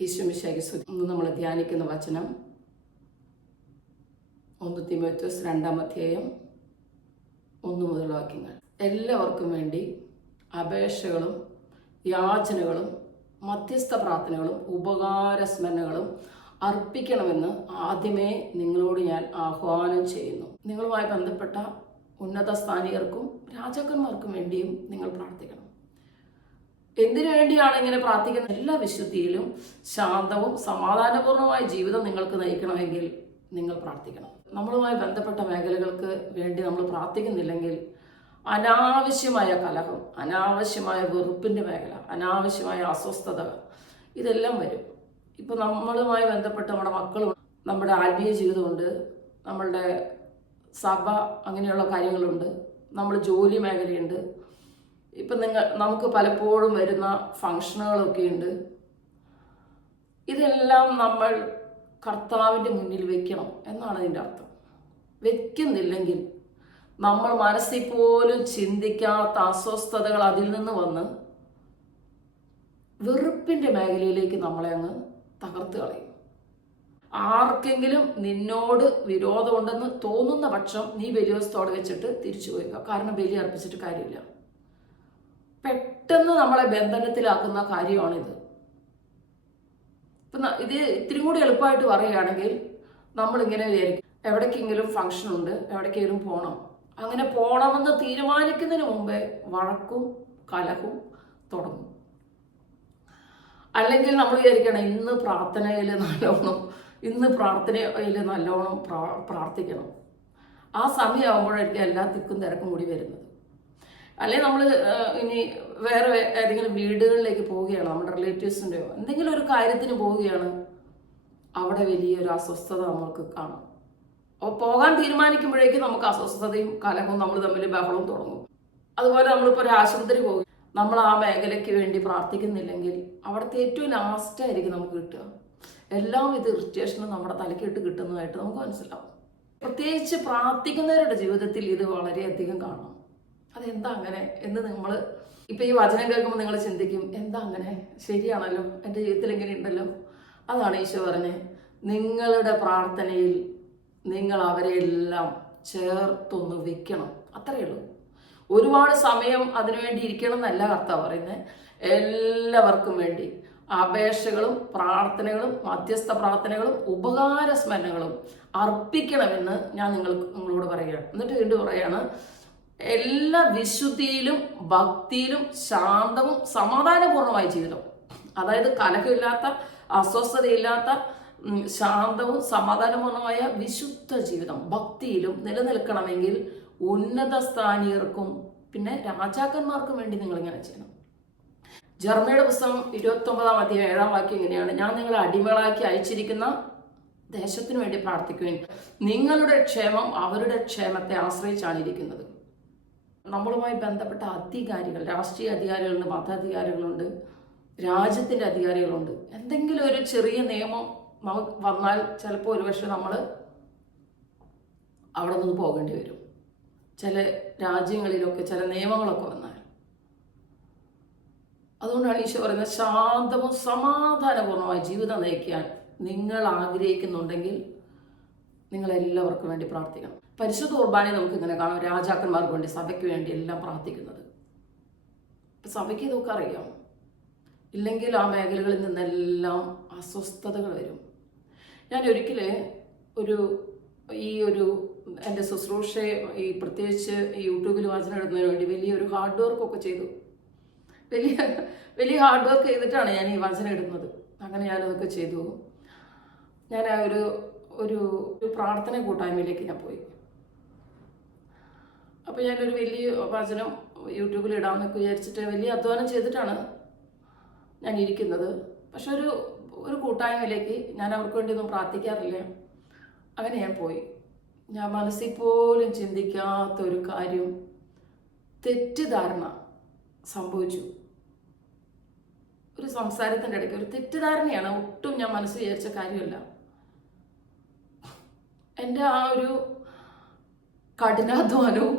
ഈശോമിശിഹായ്ക്ക് സ്തുതി. ഇന്ന് നമ്മൾ ധ്യാനിക്കുന്ന വചനം 1 തീമോഥെയോസ് 2-ാം അധ്യായം 1 മുതൽ വാക്യങ്ങൾ. എല്ലാവർക്കും വേണ്ടി അപേക്ഷകളും യാചനകളും മധ്യസ്ഥ പ്രാർത്ഥനകളും ഉപകാരസ്മരണകളും അർപ്പിക്കണമെന്ന് ആദ്യമേ നിങ്ങളോട് ഞാൻ ആഹ്വാനം ചെയ്യുന്നു. നിങ്ങളുമായി ബന്ധപ്പെട്ട ഉന്നത സ്ഥാനീയർക്കും രാജാക്കന്മാർക്കും വേണ്ടിയും നിങ്ങൾ പ്രാർത്ഥിക്കണം. എന്തിനു വേണ്ടിയാണ് ഇങ്ങനെ പ്രാർത്ഥിക്കുന്നത്? എല്ലാ വിശുദ്ധിയിലും ശാന്തവും സമാധാനപൂർണമായ ജീവിതം നിങ്ങൾക്ക് നയിക്കണമെങ്കിൽ നിങ്ങൾ പ്രാർത്ഥിക്കണം. നമ്മളുമായി ബന്ധപ്പെട്ട മേഖലകൾക്ക് വേണ്ടി നമ്മൾ പ്രാർത്ഥിക്കുന്നില്ലെങ്കിൽ അനാവശ്യമായ കലഹം, അനാവശ്യമായ വെറുപ്പിൻ്റെ മേഖല, അനാവശ്യമായ അസ്വസ്ഥതകൾ ഇതെല്ലാം വരും. ഇപ്പം നമ്മളുമായി ബന്ധപ്പെട്ട് നമ്മുടെ മക്കളും നമ്മുടെ ആത്മീയ ജീവിതമുണ്ട്, നമ്മളുടെ സഭ, അങ്ങനെയുള്ള കാര്യങ്ങളുണ്ട്, നമ്മൾ ജോലി മേഖലയുണ്ട്. ഇപ്പം നമുക്ക് പലപ്പോഴും വരുന്ന ഫങ്ഷനുകളൊക്കെ ഉണ്ട്. ഇതെല്ലാം നമ്മൾ കർത്താവിൻ്റെ മുന്നിൽ വെക്കണം എന്നാണ് ഇതിൻ്റെ അർത്ഥം. വെക്കുന്നില്ലെങ്കിൽ നമ്മൾ മനസ്സിൽ പോലും ചിന്തിക്കാത്ത അസ്വസ്ഥതകൾ അതിൽ നിന്ന് വന്ന് വെറുപ്പിൻ്റെ മേഖലയിലേക്ക് നമ്മളെ അങ്ങ് തകർത്ത് കളയും. ആർക്കെങ്കിലും നിന്നോട് വിരോധമുണ്ടെന്ന് തോന്നുന്ന പക്ഷം നീ ബലിവസ്തോടെ വെച്ചിട്ട് തിരിച്ചു പോവുക. കാരണം ബലി അർപ്പിച്ചിട്ട് കാര്യമില്ല. പെട്ടെന്ന് നമ്മളെ ബന്ധനത്തിലാക്കുന്ന കാര്യമാണിത്. ഇപ്പം ഇത് ഇത്തിരി കൂടി എളുപ്പമായിട്ട് പറയുകയാണെങ്കിൽ നമ്മളിങ്ങനെ വിചാരിക്കും, എവിടേക്കെങ്കിലും ഫംഗ്ഷൻ ഉണ്ട്, എവിടേക്കെങ്കിലും പോകണം. അങ്ങനെ പോകണമെന്ന് തീരുമാനിക്കുന്നതിന് മുമ്പേ വഴക്കും കലഹവും തുടങ്ങും. അല്ലെങ്കിൽ നമ്മൾ വിചാരിക്കണം, ഇന്ന് പ്രാർത്ഥനയിൽ നല്ലോണം പ്രാർത്ഥിക്കണം. ആ സമയമാകുമ്പോഴായിരിക്കും എല്ലാ തിക്കും തിരക്കും കൂടി വരുന്നത്. അല്ലെങ്കിൽ നമ്മൾ ഇനി വേറെ ഏതെങ്കിലും വീടുകളിലേക്ക് പോവുകയാണ്, നമ്മുടെ റിലേറ്റീവ്സിൻ്റെയോ എന്തെങ്കിലും ഒരു കാര്യത്തിന് പോവുകയാണ്, അവിടെ വലിയൊരു അസ്വസ്ഥത നമുക്ക് കാണാം. അപ്പോൾ പോകാൻ തീരുമാനിക്കുമ്പോഴേക്കും നമുക്ക് അസ്വസ്ഥതയും കലഹവും നമ്മൾ തമ്മിൽ ബഹളവും തുടങ്ങും. അതുപോലെ നമ്മളിപ്പോൾ ഒരു ആശുപത്രി പോകും, നമ്മൾ ആ മേഖലയ്ക്ക് വേണ്ടി പ്രാർത്ഥിക്കുന്നില്ലെങ്കിൽ അവിടുത്തെ ഏറ്റവും ലാസ്റ്റായിരിക്കും നമുക്ക് കിട്ടുക. എല്ലാവിധ ഇറിറ്റേഷനും നമ്മുടെ തലക്കിട്ട് കിട്ടുന്നതായിട്ട് നമുക്ക് മനസ്സിലാവും. പ്രത്യേകിച്ച് പ്രാർത്ഥിക്കുന്നവരുടെ ജീവിതത്തിൽ ഇത് വളരെയധികം കാണാം. അതെന്താ അങ്ങനെ എന്ന് നമ്മൾ ഇപ്പം ഈ വചനം കേൾക്കുമ്പോൾ നിങ്ങൾ ചിന്തിക്കും, എന്താ അങ്ങനെ, ശരിയാണല്ലോ, എൻ്റെ ജീവിതത്തിൽ എങ്ങനെ ഉണ്ടല്ലോ. അതാണ് ഈശോ പറഞ്ഞത്, നിങ്ങളുടെ പ്രാർത്ഥനയിൽ നിങ്ങൾ അവരെല്ലാം ചേർത്തൊന്ന് വെക്കണം. അത്രയേ ഉള്ളൂ. ഒരുപാട് സമയം അതിനുവേണ്ടി ഇരിക്കണം എന്നല്ല കർത്താവ് പറയുന്നത്. എല്ലാവർക്കും വേണ്ടി അപേക്ഷകളും പ്രാർത്ഥനകളും മധ്യസ്ഥ പ്രാർത്ഥനകളും ഉപകാരസ്മരണകളും അർപ്പിക്കണമെന്ന് ഞാൻ നിങ്ങളോട് പറയുകയാണ്. എന്നിട്ട് വീണ്ടും പറയാണ്, എല്ലാ വിശുദ്ധിയിലും ഭക്തിയിലും ശാന്തവും സമാധാനപൂർണമായ ജീവിതം, അതായത് കലഹമില്ലാത്ത അസ്വസ്ഥതയില്ലാത്ത ശാന്തവും സമാധാനപൂർണമായ വിശുദ്ധ ജീവിതം ഭക്തിയിലും നിലനിൽക്കണമെങ്കിൽ ഉന്നത സ്ഥാനീയർക്കും പിന്നെ രാജാക്കന്മാർക്കും വേണ്ടി നിങ്ങൾ ഇങ്ങനെ ചെയ്യണം. ജർമ്മയുടെ പുസ്തകം 29-ാം അധ്യായം 7-ാം വാക്യം ഇങ്ങനെയാണ്, ഞാൻ നിങ്ങളെ അടിമകളാക്കി അയച്ചിരിക്കുന്ന ദേശത്തിനു വേണ്ടി പ്രാർത്ഥിക്കുവാൻ, നിങ്ങളുടെ ക്ഷേമം അവരുടെ ക്ഷേമത്തെ ആശ്രയിച്ചാണ് ഇരിക്കുന്നത്. നമ്മളുമായി ബന്ധപ്പെട്ട അധികാരികൾ, രാഷ്ട്രീയ അധികാരികളുണ്ട്, മതാധികാരികളുണ്ട്, രാജ്യത്തിൻ്റെ അധികാരികളുണ്ട്. എന്തെങ്കിലും ഒരു ചെറിയ നിയമം നമുക്ക് വന്നാൽ ചിലപ്പോൾ ഒരുപക്ഷെ നമ്മൾ അവിടെ നിന്ന് പോകേണ്ടി വരും. ചില രാജ്യങ്ങളിലൊക്കെ ചില നിയമങ്ങളൊക്കെ വന്നാൽ. അതുകൊണ്ടാണ് ഈശോ പറയുന്നത്, ശാന്തവും സമാധാനപൂർണമായ ജീവിതം നയിക്കാൻ നിങ്ങൾ ആഗ്രഹിക്കുന്നുണ്ടെങ്കിൽ നിങ്ങൾ എല്ലാവർക്കും വേണ്ടി പ്രാർത്ഥിക്കണം. പരിശുദ്ധ കുർബാനയെ നമുക്ക് ഇങ്ങനെ കാണാം, രാജാക്കന്മാർക്ക് വേണ്ടി, സഭയ്ക്ക് വേണ്ടി എല്ലാം പ്രാർത്ഥിക്കുന്നത്. സഭയ്ക്ക് ഇതൊക്കെ അറിയാം. ഇല്ലെങ്കിൽ ആ മേഖലകളിൽ നിന്നെല്ലാം അസ്വസ്ഥതകൾ വരും. ഞാൻ ഒരിക്കൽ എൻ്റെ ശുശ്രൂഷയെ പ്രത്യേകിച്ച് യൂട്യൂബിൽ വചനം ഇടുന്നതിന് വേണ്ടി വലിയൊരു ഹാർഡ് വർക്കൊക്കെ ചെയ്തു. വലിയ ഹാർഡ് വർക്ക് ചെയ്തിട്ടാണ് ഞാൻ ഈ വചനം ഇടുന്നത്. അങ്ങനെ ഞാനതൊക്കെ ചെയ്തു. ഞാൻ ഒരു പ്രാർത്ഥന കൂട്ടായ്മയിലേക്ക് ഞാൻ പോയി. അപ്പോൾ ഞാനൊരു വലിയ വചനം യൂട്യൂബിൽ ഇടാമെന്നൊക്കെ വിചാരിച്ചിട്ട് വലിയ അധ്വാനം ചെയ്തിട്ടാണ് ഞാൻ ഇരിക്കുന്നത്. പക്ഷെ ഒരു കൂട്ടായ്മയിലേക്ക് ഞാൻ അവർക്ക് വേണ്ടിയൊന്നും പ്രാർത്ഥിക്കാറില്ല. അങ്ങനെ ഞാൻ പോയി. ഞാൻ മനസ്സിൽ പോലും ചിന്തിക്കാത്ത ഒരു കാര്യം, തെറ്റിദ്ധാരണ സംഭവിച്ചു. ഒരു സംസാരത്തിൻ്റെ ഇടയ്ക്ക് ഒരു തെറ്റിദ്ധാരണയാണ്, ഒട്ടും ഞാൻ മനസ്സ് വിചാരിച്ച കാര്യമല്ല. എൻ്റെ ആ ഒരു കഠിനാധ്വാനവും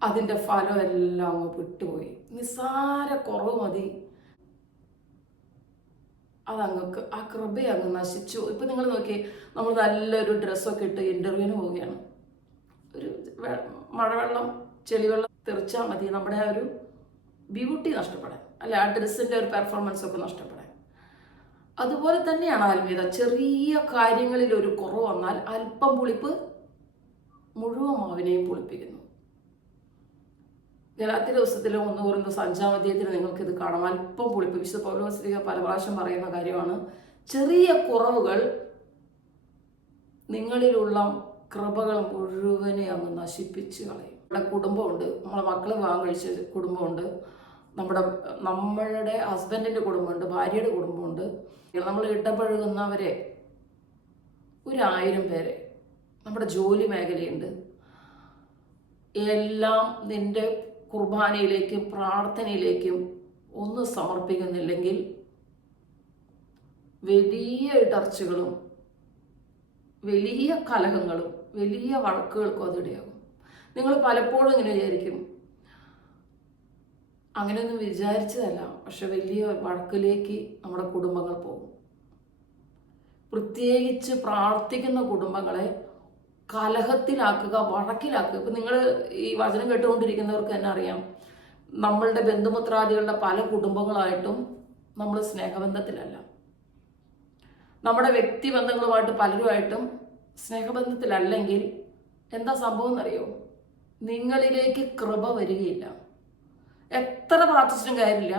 അതിൻ്റെ ഫലം എല്ലാം അങ്ങ് വിട്ടുപോയി. നിസ്സാര കുറവ് മതി അതങ്ങ് ആ കൃപ അങ്ങ് നശിച്ചു. ഇപ്പം നിങ്ങൾ നോക്കി, നമ്മൾ നല്ലൊരു ഡ്രസ്സൊക്കെ ഇട്ട് ഇൻ്റർവ്യൂവിന് പോവുകയാണ്. ഒരു മഴവെള്ളം ചെളിവെള്ളം തെറിച്ചാൽ മതി നമ്മുടെ ആ ഒരു ബ്യൂട്ടി നഷ്ടപ്പെടാൻ, അല്ലെ ആ ഡ്രസ്സിൻ്റെ ഒരു പെർഫോമൻസ് ഒക്കെ നഷ്ടപ്പെടാൻ. അതുപോലെ തന്നെയാണ് ആത്മീയത. ചെറിയ കാര്യങ്ങളിൽ ഒരു കുറവ് വന്നാൽ അല്പം പുളിപ്പ് മുഴുവൻ മാവിനെയും പുളിപ്പിക്കുന്നു. ഗലാത്യ ദിവസത്തിലെ 1 കൊരിന്ത്യർ 5-ാം അധ്യായത്തിൽ നിങ്ങൾക്ക് ഇത് കാണാം. അല്പം പുളിപ്പ്. വിശുദ്ധ പൗലോസ് പല പ്രാവശ്യം പറയുന്ന കാര്യമാണ്. ചെറിയ കുറവുകൾ നിങ്ങളിലുള്ള കൃപകൾ മുഴുവനെ അങ്ങ് നശിപ്പിച്ച് കളയും. നമ്മുടെ കുടുംബമുണ്ട്, നമ്മളെ മക്കൾ വിവാഹം കഴിച്ച കുടുംബമുണ്ട്, നമ്മളുടെ ഹസ്ബൻഡിൻ്റെ കുടുംബമുണ്ട്, ഭാര്യയുടെ കുടുംബമുണ്ട്. നമ്മൾ ഇടപഴകുന്നവരെ 1000 പേരെ, നമ്മുടെ ജോലി മേഖലയുണ്ട്. എല്ലാം നിന്റെ കുർബാനയിലേക്കും പ്രാർത്ഥനയിലേക്കും ഒന്ന് സമർപ്പിക്കുന്നില്ലെങ്കിൽ വലിയ ഇടർച്ചകളും വലിയ കലഹങ്ങളും വലിയ വഴക്കുകൾക്കും അതിടയാകും. നിങ്ങൾ പലപ്പോഴും ഇങ്ങനെ വിചാരിക്കും, അങ്ങനെയൊന്നും വിചാരിച്ചതല്ല, പക്ഷെ വലിയ വഴക്കിലേക്ക് നമ്മുടെ കുടുംബങ്ങൾ പോകും. പ്രത്യേകിച്ച് പ്രാർത്ഥിക്കുന്ന കുടുംബങ്ങളെ കലഹത്തിലാക്കുക, വഴക്കിലാക്കുക. ഇപ്പം നിങ്ങൾ ഈ വചനം കേട്ടുകൊണ്ടിരിക്കുന്നവർക്ക് തന്നെ അറിയാം, നമ്മളുടെ ബന്ധുമിത്രാദികളുടെ പല കുടുംബങ്ങളായിട്ടും നമ്മൾ സ്നേഹബന്ധത്തിലല്ല. നമ്മുടെ വ്യക്തിബന്ധങ്ങളുമായിട്ട് പലരുമായിട്ടും സ്നേഹബന്ധത്തിലല്ലെങ്കിൽ എന്താ സംഭവം എന്നറിയോ? നിങ്ങളിലേക്ക് കൃപ വരികയില്ല. എത്ര പ്രാർത്ഥിച്ചിട്ടും കാര്യമില്ല.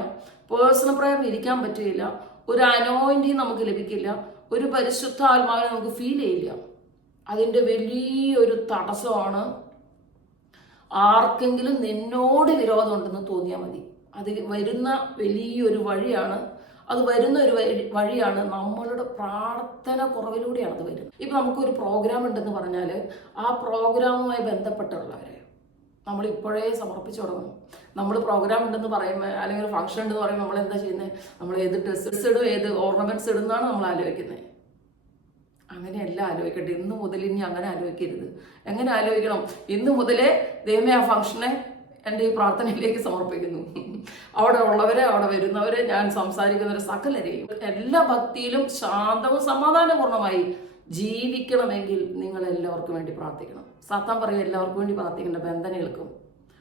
പേഴ്സണൽ പ്രയർ ഇരിക്കാൻ പറ്റുകയില്ല. ഒരു അനോയിന്റിങ് നമുക്ക് ലഭിക്കില്ല. ഒരു പരിശുദ്ധാത്മാവിനെ നമുക്ക് ഫീൽ ചെയ്യില്ല. അതിൻ്റെ വലിയൊരു തടസ്സമാണ് ആർക്കെങ്കിലും നിന്നോട് വിരോധമുണ്ടെന്ന് തോന്നിയാൽ മതി. അത് വരുന്ന വലിയൊരു വഴിയാണ്. അത് വരുന്ന ഒരു വഴിയാണ് നമ്മളുടെ പ്രാർത്ഥന കുറവിലൂടെയാണ് അത് വരുന്നത്. ഇപ്പം നമുക്കൊരു പ്രോഗ്രാം ഉണ്ടെന്ന് പറഞ്ഞാൽ ആ പ്രോഗ്രാമുമായി ബന്ധപ്പെട്ടുള്ളവരെ നമ്മളിപ്പോഴേ സമർപ്പിച്ചു തുടങ്ങും. നമ്മൾ പ്രോഗ്രാം ഉണ്ടെന്ന് പറയുമ്പോൾ, അല്ലെങ്കിൽ ഒരു ഫംഗ്ഷൻ ഉണ്ടെന്ന് പറയുമ്പോൾ നമ്മൾ എന്താ ചെയ്യുന്നത്? നമ്മൾ ഏത് ഡ്രസ്സസ് ഇടും, ഏത് ഓർണമെന്റ്സ് ഇടുന്നതാണ് നമ്മൾ ആലോചിക്കുന്നത്. അങ്ങനെയല്ല ആലോചിക്കട്ടെ. ഇന്ന് മുതൽ ഇനി അങ്ങനെ ആലോചിക്കരുത്. എങ്ങനെ ആലോചിക്കണം? ഇന്ന് മുതലേ ദൈവമേ ആ ഫംഗ്ഷനെ എൻ്റെ ഈ പ്രാർത്ഥനയിലേക്ക് സമർപ്പിക്കുന്നു. അവിടെ ഉള്ളവരെ, അവിടെ വരുന്നവരെ, ഞാൻ സംസാരിക്കുന്നവരെ സകലരെയും എല്ലാ ഭക്തിയിലും ശാന്തവും സമാധാനപൂർണ്ണമായി ജീവിക്കണമെങ്കിൽ നിങ്ങൾ എല്ലാവർക്കും വേണ്ടി പ്രാർത്ഥിക്കണം. സാത്താൻ പറയും എല്ലാവർക്കും വേണ്ടി പ്രാർത്ഥിക്കേണ്ട, ബന്ധന കേൾക്കും.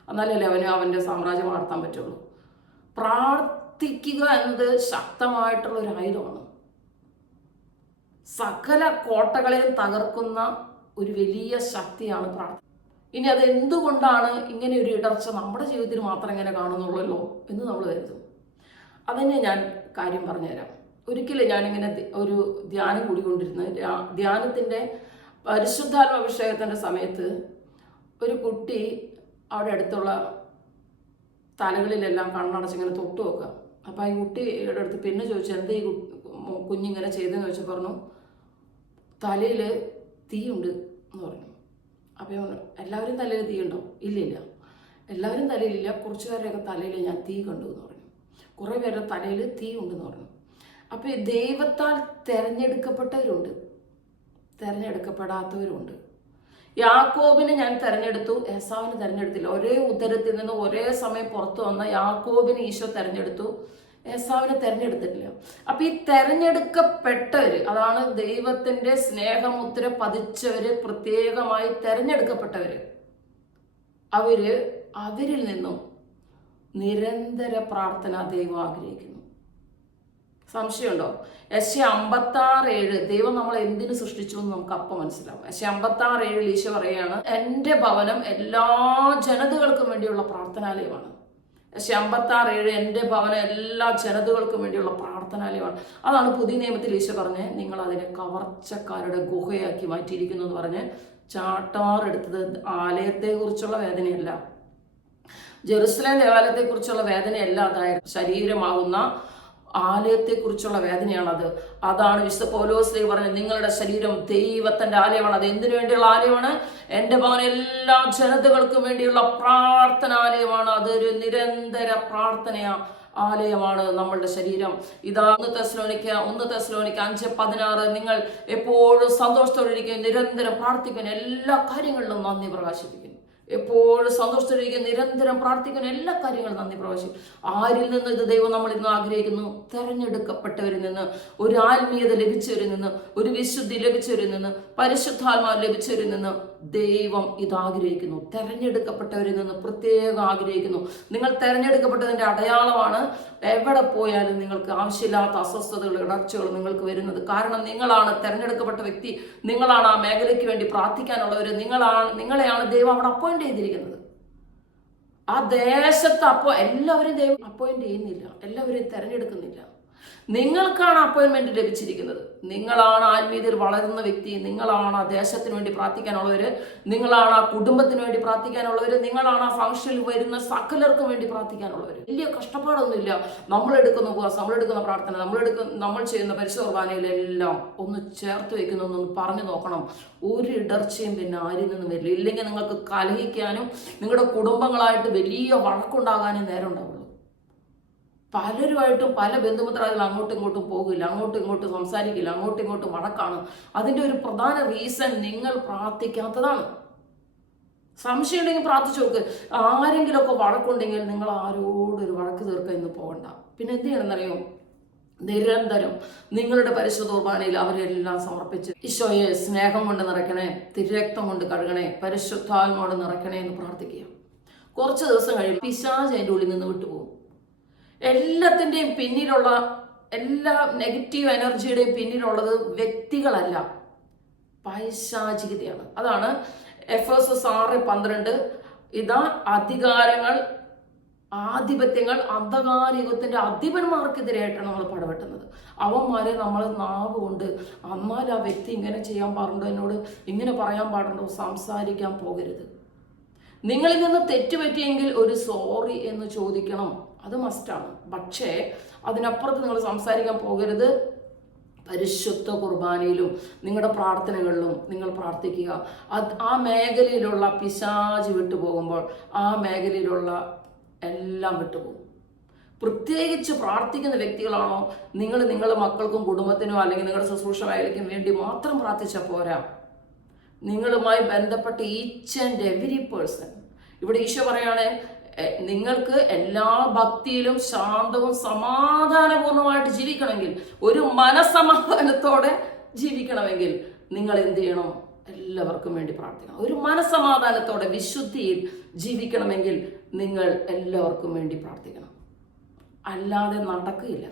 എന്നാലല്ലേ അവൻ്റെ സാമ്രാജ്യം വളർത്താൻ പറ്റുള്ളൂ. പ്രാർത്ഥിക്കുക എന്നത് ശക്തമായിട്ടുള്ള ഒരു ആയുധമാണ്. സകല കോട്ടകളെയും തകർക്കുന്ന ഒരു വലിയ ശക്തിയാണ് പ്രാർത്ഥന. ഇനി അത് എന്തുകൊണ്ടാണ് ഇങ്ങനെ ഒരു ഇടർച്ച നമ്മുടെ ജീവിതത്തിൽ മാത്രം ഇങ്ങനെ കാണുന്നുള്ളല്ലോ എന്ന് നമ്മൾ കരുതും. അതിനെ ഞാൻ കാര്യം പറഞ്ഞുതരാം. ഒരിക്കലും ഞാനിങ്ങനെ ഒരു ധ്യാനം കൂടിക്കൊണ്ടിരുന്നത്, ധ്യാനത്തിൻ്റെ പരിശുദ്ധാത്മാഭിഷേകത്തിൻ്റെ സമയത്ത് ഒരു കുട്ടി അവിടെ അടുത്തുള്ള തലകളിലെല്ലാം കണ്ണടച്ചിങ്ങനെ തൊട്ട് നോക്കുക. അപ്പം ഈ കുട്ടിയുടെ അടുത്ത് പിന്നെ ചോദിച്ചു, എന്താ ഈ കുഞ്ഞിങ്ങനെ ചെയ്തെന്ന് ചോദിച്ചാൽ പറഞ്ഞു, തലയിൽ തീയുണ്ട് എന്ന് പറഞ്ഞു. അപ്പം എല്ലാവരും തലയിൽ തീയുണ്ടോ? ഇല്ലില്ല, എല്ലാവരും തലയിലില്ല, കുറച്ച് പേരുടെയൊക്കെ തലയിൽ ഞാൻ തീ കണ്ടു എന്ന് പറഞ്ഞു. കുറേ പേരുടെ തലയിൽ തീ ഉണ്ടെന്ന് പറഞ്ഞു. അപ്പോൾ ദൈവത്താൽ തിരഞ്ഞെടുക്കപ്പെട്ടവരുണ്ട്, തിരഞ്ഞെടുക്കപ്പെടാത്തവരുണ്ട്. യാക്കോബിനെ ഞാൻ തിരഞ്ഞെടുത്തു, ഏസാവിനെ തിരഞ്ഞെടുത്തില്ല. ഒരേ ഉദരത്തിൽ നിന്ന് ഒരേ സമയം പുറത്തു വന്ന യാക്കോബിനെ ഈശോ തിരഞ്ഞെടുത്തു, ഏസാവിനെ തിരഞ്ഞെടുത്തിട്ടില്ല. അപ്പൊ ഈ തിരഞ്ഞെടുക്കപ്പെട്ടവര്, അതാണ് ദൈവത്തിന്റെ സ്നേഹമുദ്ര പതിച്ചവര്, പ്രത്യേകമായി തിരഞ്ഞെടുക്കപ്പെട്ടവര്. അവരിൽ നിന്നും നിരന്തര പ്രാർത്ഥന ദൈവം ആഗ്രഹിക്കുന്നു. സംശയമുണ്ടോ? യെശയ്യാ 56:7 ദൈവം നമ്മളെ എന്തിനു സൃഷ്ടിച്ചു എന്ന് നമുക്ക് അപ്പം മനസ്സിലാവും. യെശയ്യാ 56:7 ഈശോ പറയുകയാണ്, എൻ്റെ ഭവനം എല്ലാ ജനതകൾക്കും വേണ്ടിയുള്ള പ്രാർത്ഥനാലയമാണ്. യെശയ്യാ 56:7 എൻ്റെ ഭവനം എല്ലാ ജനതകൾക്കും വേണ്ടിയുള്ള പ്രാർത്ഥനാലയമാണ്. അതാണ് പുതിയ നിയമത്തിൽ ഈശോ പറഞ്ഞ്, നിങ്ങൾ അതിനെ കവർച്ചക്കാരുടെ ഗുഹയാക്കി മാറ്റിയിരിക്കുന്നു എന്ന് പറഞ്ഞ് ചാട്ടാറെടുത്തത് ആലയത്തെക്കുറിച്ചുള്ള വേദനയല്ല, ജെറുസലേം ദേവാലയത്തെക്കുറിച്ചുള്ള വേദനയല്ല, അതായത് ശരീരമാകുന്ന ആലയത്തെക്കുറിച്ചുള്ള വേദനയാണത്. അതാണ് വിശുദ്ധ പൗലോസ് പറഞ്ഞത്, നിങ്ങളുടെ ശരീരം ദൈവത്തിന്റെ ആലയമാണ്. അത് എന്തിനു വേണ്ടിയുള്ള ആലയമാണ്? എൻ്റെ ഭവനം എല്ലാ ജനതകൾക്കും വേണ്ടിയുള്ള പ്രാർത്ഥനാലയമാണ്. അതൊരു നിരന്തര പ്രാർത്ഥനയാ ആലയമാണ് നമ്മളുടെ ശരീരം. ഇതാ 1 തെസ്സലോനിക്ക 5:16 നിങ്ങൾ എപ്പോഴും സന്തോഷത്തോടെ ഇരിക്കുകയും നിരന്തരം പ്രാർത്ഥിക്കുകയും എല്ലാ കാര്യങ്ങളിലും നന്ദി പ്രകാശിപ്പിക്കുന്നു. എപ്പോഴും സന്തോഷത്തിലിരിക്കുക, നിരന്തരം പ്രാർത്ഥിക്കുന്ന എല്ലാ കാര്യങ്ങളും നന്ദി പ്രവാശി. ആരിൽ നിന്ന് ഇത് ദൈവം നമ്മൾ ഇന്ന് ആഗ്രഹിക്കുന്നു? തെരഞ്ഞെടുക്കപ്പെട്ടവരിൽ നിന്ന്, ഒരു ആത്മീയത ലഭിച്ചവരിൽ നിന്ന്, ഒരു വിശുദ്ധി ലഭിച്ചവരിൽ നിന്ന്, പരിശുദ്ധാത്മാവ് ലഭിച്ചവരിൽ നിന്ന് ദൈവം ഇത് ആഗ്രഹിക്കുന്നു. തെരഞ്ഞെടുക്കപ്പെട്ടവരിൽ നിന്ന് പ്രത്യേകം ആഗ്രഹിക്കുന്നു. നിങ്ങൾ തെരഞ്ഞെടുക്കപ്പെട്ടതിന്റെ അടയാളമാണ് എവിടെ പോയാലും നിങ്ങൾക്ക് ആവശ്യമില്ലാത്ത അസ്വസ്ഥതകൾ, ഇടർച്ചകൾ നിങ്ങൾക്ക് വരുന്നത്. കാരണം നിങ്ങളാണ് തെരഞ്ഞെടുക്കപ്പെട്ട വ്യക്തി, നിങ്ങളാണ് ആ മേഖലയ്ക്ക് വേണ്ടി പ്രാർത്ഥിക്കാനുള്ളവർ, നിങ്ങളെയാണ് ദൈവം അവിടെ അപ്പോയിന്റ് ചെയ്തിരിക്കുന്നത്. ആ ദേശത്ത് എല്ലാവരും ദൈവം അപ്പോയിന്റ് ചെയ്യുന്നില്ല, എല്ലാവരെയും തെരഞ്ഞെടുക്കുന്നില്ല. നിങ്ങൾക്കാണ് അപ്പോയിന്റ്മെന്റ് ലഭിച്ചിരിക്കുന്നത്. നിങ്ങളാണ് ആത്മീയതയിൽ വളരുന്ന വ്യക്തി, നിങ്ങളാണ് ആ ദേശത്തിന് വേണ്ടി പ്രാർത്ഥിക്കാനുള്ളവര്, നിങ്ങളാണ് ആ കുടുംബത്തിന് വേണ്ടി പ്രാർത്ഥിക്കാനുള്ളവര്, നിങ്ങളാണ് ആ ഫംഗ്ഷനിൽ വരുന്ന സകലർക്കും വേണ്ടി പ്രാർത്ഥിക്കാനുള്ളവര്. വലിയ കഷ്ടപ്പാടൊന്നുമില്ല. നമ്മളെടുക്കുന്ന ഉപവാസം, നമ്മളെടുക്കുന്ന പ്രാർത്ഥന, നമ്മൾ ചെയ്യുന്ന പരിശുദ്ധ കുർബാനയിലെല്ലാം ഒന്ന് ചേർത്ത് വെക്കുന്നൊന്ന് പറഞ്ഞു നോക്കണം. ഒരു ഇടർച്ചയും പിന്നെ ആരിൽ നിന്നും വരില്ല. ഇല്ലെങ്കിൽ നിങ്ങൾക്ക് കലഹിക്കാനും നിങ്ങളുടെ കുടുംബങ്ങളായിട്ട് വലിയ വഴക്കുണ്ടാകാനും നേരം ഉണ്ടാവുള്ളൂ. പലരുമായിട്ടും പല ബന്ധുമിത്രാദികൾ അങ്ങോട്ടും ഇങ്ങോട്ടും പോകില്ല, അങ്ങോട്ടും ഇങ്ങോട്ടും സംസാരിക്കില്ല, അങ്ങോട്ടും ഇങ്ങോട്ടും വഴക്കാണ്. അതിൻ്റെ ഒരു പ്രധാന റീസൺ നിങ്ങൾ പ്രാർത്ഥിക്കാത്തതാണ്. സംശയം ഉണ്ടെങ്കിൽ പ്രാർത്ഥിച്ചു നോക്ക്. ആരെങ്കിലുമൊക്കെ വഴക്കുണ്ടെങ്കിൽ നിങ്ങൾ ആരോടൊരു വഴക്ക് തീർക്കാൻ ഇന്ന് പോകണ്ട. പിന്നെ എന്ത് ചെയ്യണമെന്നറിയോ? നിരന്തരം നിങ്ങളുടെ പരിശുദ്ധ കുർബാനയിൽ അവരെല്ലാം സമർപ്പിച്ച് ഈശോയെ സ്നേഹം കൊണ്ട് നിറയ്ക്കണേ, തിരുരക്തം കൊണ്ട് കഴുകണേ, പരിശുദ്ധാത്മാവോട് നിറയ്ക്കണേ എന്ന് പ്രാർത്ഥിക്കുക. കുറച്ച് ദിവസം കഴിയും പിശാച് അതിൻ്റെ ഉള്ളിൽ നിന്ന് വിട്ടുപോകും. എല്ലാത്തിൻ്റെയും പിന്നിലുള്ള, എല്ലാ നെഗറ്റീവ് എനർജിയുടെയും പിന്നിലുള്ളത് വ്യക്തികളല്ല, പൈശാചികതയാണ്. അതാണ് എഫേസസ് 6:12. ഇതാ അധികാരങ്ങൾ, ആധിപത്യങ്ങൾ അന്ധകാരയുഗത്തിന്റെ അധിപന്മാർക്കെതിരെയായിട്ടാണ് നമ്മൾ പടവെട്ടുന്നത്. അവന്മാരെ നമ്മൾ നാവ് കൊണ്ട് എന്നാൽ ആ വ്യക്തി ഇങ്ങനെ ചെയ്യാൻ പാടുണ്ടോ, എന്നോട് ഇങ്ങനെ പറയാൻ പാടുണ്ടോ, സംസാരിക്കാൻ പോകരുത്. നിങ്ങളിൽ നിന്ന് തെറ്റുപറ്റിയെങ്കിൽ ഒരു സോറി എന്ന് ചോദിക്കണം, അത് മസ്റ്റാണ്. പക്ഷേ അതിനപ്പുറത്ത് നിങ്ങൾ സംസാരിക്കാൻ പോകരുത്. പരിശുദ്ധ കുർബാനയിലും നിങ്ങളുടെ പ്രാർത്ഥനകളിലും നിങ്ങൾ പ്രാർത്ഥിക്കുക. ആ മേഖലയിലുള്ള പിശാച് വിട്ടുപോകുമ്പോൾ ആ മേഖലയിലുള്ള എല്ലാം വിട്ടുപോകും. പ്രത്യേകിച്ച് പ്രാർത്ഥിക്കുന്ന വ്യക്തികളാണോ നിങ്ങൾ നിങ്ങളുടെ മക്കൾക്കും കുടുംബത്തിനോ അല്ലെങ്കിൽ നിങ്ങളുടെ ശുശ്രൂഷ മേഖലയ്ക്കും വേണ്ടി മാത്രം പ്രാർത്ഥിച്ചാൽ പോരാ. നിങ്ങളുമായി ബന്ധപ്പെട്ട ഈച്ച് ആൻഡ് എവരി പേഴ്സൺ. ഇവിടെ ഈശോ പറയാണ്, നിങ്ങൾക്ക് എല്ലാ ഭക്തിയിലും ശാന്തവും സമാധാനപൂർണമായിട്ട് ജീവിക്കണമെങ്കിൽ, ഒരു മനസമാധാനത്തോടെ ജീവിക്കണമെങ്കിൽ നിങ്ങൾ എന്ത് ചെയ്യണം? എല്ലാവർക്കും വേണ്ടി പ്രാർത്ഥിക്കണം. ഒരു മനസമാധാനത്തോടെ വിശുദ്ധിയിൽ ജീവിക്കണമെങ്കിൽ നിങ്ങൾ എല്ലാവർക്കും വേണ്ടി പ്രാർത്ഥിക്കണം. അല്ലാതെ നടക്കില്ല.